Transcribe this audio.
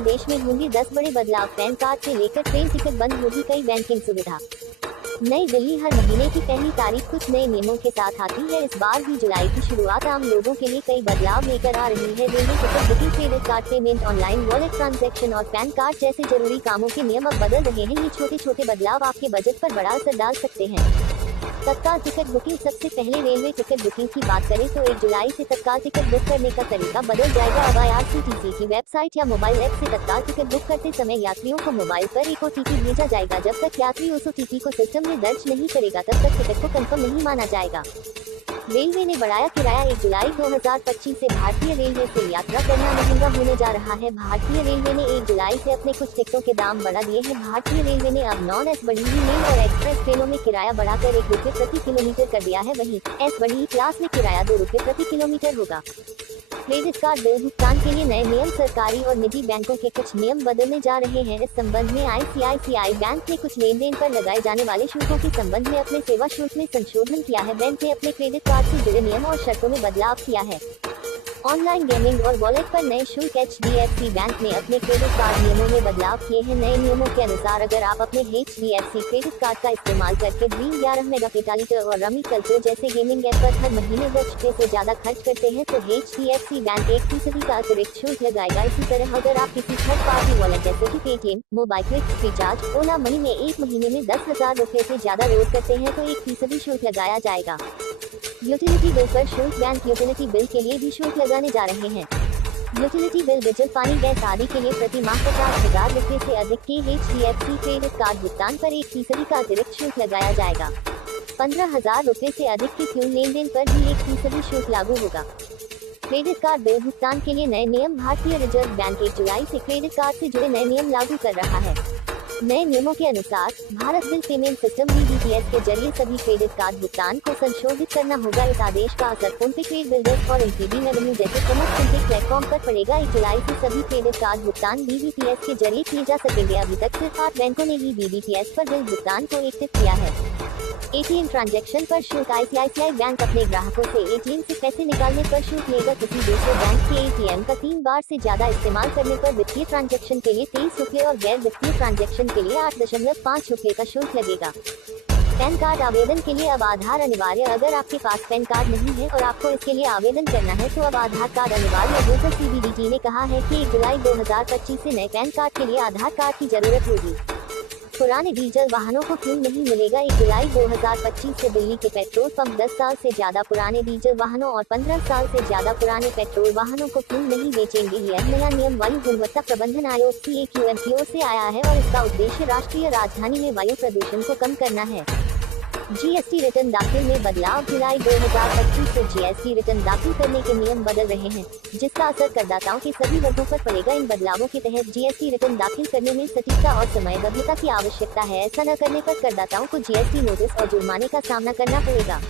देश में होंगे 10 बड़े बदलाव। पैन कार्ड से लेकर ट्रेन टिकट, बंद होगी कई बैंकिंग सुविधा। नई दिल्ली हर महीने की पहली तारीख कुछ नए नियमों के साथ आती है। इस बार भी जुलाई की शुरुआत आम लोगों के लिए कई बदलाव लेकर आ रही है। Railway ticket booking, credit card payment, online wallet transaction और पैन कार्ड जैसे जरूरी कामों के नियम अब बदल रहे हैं। ये छोटे छोटे बदलाव आपके बजट पर बड़ा असर डाल सकते हैं। तत्काल टिकट बुकिंग। सबसे पहले रेलवे टिकट बुकिंग की बात करें तो 1 जुलाई से तत्काल टिकट बुक करने का तरीका बदल जाएगा। अब IRCTC की वेबसाइट या मोबाइल ऐप से तत्काल टिकट बुक करते समय यात्रियों को मोबाइल पर एक OTP भेजा जाएगा। जब तक यात्री उस OTP को सिस्टम में दर्ज नहीं करेगा तब तक टिकट को कंफर्म नहीं माना जाएगा। रेलवे ने बढ़ाया किराया। 1 जुलाई 2025 से भारतीय रेलवे से यात्रा करना महंगा होने जा रहा है। भारतीय रेलवे ने 1 जुलाई से अपने कुछ टिकटों के दाम बढ़ा दिए हैं। भारतीय रेलवे ने अब नॉन एस बढ़ी मेल और एक्सप्रेस ट्रेनों में किराया बढ़ाकर ₹1 प्रति किलोमीटर कर दिया है। वहीं एस बढ़ी क्लास में किराया ₹2 प्रति किलोमीटर होगा। क्रेडिट कार्ड बिल भुगतान के लिए नए नियम। सरकारी और निजी बैंकों के कुछ नियम बदलने जा रहे हैं। इस संबंध में ICICI बैंक ने कुछ लेन देन पर लगाए जाने वाले शुल्कों के संबंध में अपने सेवा शुल्क में संशोधन किया है। बैंक ने अपने क्रेडिट कार्ड से जुड़े नियम और शर्तों में बदलाव किया है। ऑनलाइन गेमिंग और वॉलेट पर नए शुल्क। HDFC बैंक ने अपने क्रेडिट कार्ड नियमों में बदलाव किए हैं। नए नियमों के अनुसार अगर आप अपने HDFC क्रेडिट कार्ड का इस्तेमाल करके ड्रीम 11 मेगापेटालीटर और रमी कल्चर जैसे गेमिंग ऐप पर हर महीने ₹10 से ज्यादा खर्च करते हैं तो HDFC बैंक 1% का अतिरिक्त शुल्क लगाएगा। इसी तरह अगर आप किसी थर्ड पार्टी वॉलेट जैसे कि पेटीएम, मोबाइक्विक, फ्रीचार्ज, ओला मनी में एक महीने में ₹10,000 से ज्यादा लोड करते हैं तो 1% शुल्क लगाया जाएगा। यूटिलिटी बिल पर शुल्क। बैंक यूटिलिटी बिल के लिए भी शुल्क लगाने जा रहे हैं। यूटिलिटी बिल, बिजली, पानी, गैस आदि के लिए प्रति माह ₹50,000 से अधिक के HDFC क्रेडिट कार्ड भुगतान पर 1% का अतिरिक्त शुल्क लगाया जाएगा। ₹15,000 से अधिक के फ्यूल लेन देन पर भी 1% शुल्क लागू होगा। क्रेडिट कार्ड बिल भुगतान के लिए नए नियम। भारतीय रिजर्व बैंक 1 जुलाई से क्रेडिट कार्ड से जुड़े नए नियम लागू कर रहा है। नए नियमों के अनुसार Bharat bill payment system BBPS के जरिए सभी क्रेडिट कार्ड भुगतान को संशोधित करना होगा। इस आदेश का असर फोनपे, क्रेडिट बिल्डर्स और NPD रेवेन्यू जैसे प्रमुख फिनटेक प्लेटफॉर्म पर पड़ेगा। 1 जुलाई से सभी क्रेडिट कार्ड भुगतान BBPS के जरिए किए जा सकेंगे। अभी तक सिर्फ 8 बैंकों ने ही BBPS पर बिल भुगतान को एक्टिव किया है। ATM ट्रांजैक्शन पर शुल्क। ICICI बैंक अपने ग्राहकों से ATM से पैसे निकालने पर शुल्क लेगा। किसी दूसरे बैंक के ATM का 3 बार से ज्यादा इस्तेमाल करने पर वित्तीय ट्रांजैक्शन के लिए ₹23 और गैर वित्तीय ट्रांजैक्शन के लिए ₹8.5 का शुल्क लगेगा। पैन कार्ड आवेदन के लिए अब आधार अनिवार्य। अगर आपके पास पैन कार्ड नहीं है और आपको इसके लिए आवेदन करना है तो अब आधार कार्ड अनिवार्य होगा। CBDT ने कहा है कि 1 जुलाई 2025 से नए पैन कार्ड के लिए आधार कार्ड की जरूरत होगी। पुराने डीजल वाहनों को फ्यूल नहीं मिलेगा। 1 जुलाई 2025 से दिल्ली के पेट्रोल पंप 10 साल से ज्यादा पुराने डीजल वाहनों और 15 साल से ज्यादा पुराने पेट्रोल वाहनों को फ्यूल नहीं बेचेंगे। यह नया नियम वायु गुणवत्ता प्रबंधन आयोग CAQM की ओर से आया है और इसका उद्देश्य राष्ट्रीय राजधानी में वायु प्रदूषण को कम करना है। GST रिटर्न दाखिल में बदलाव। जुलाई 2025 से GST रिटर्न दाखिल करने के नियम बदल रहे हैं जिसका असर करदाताओं के सभी वर्गों पर पड़ेगा। इन बदलावों के तहत GST रिटर्न दाखिल करने में सटीकता और समयबद्धता की आवश्यकता है। ऐसा न करने पर करदाताओं को GST नोटिस और जुर्माने का सामना करना पड़ेगा।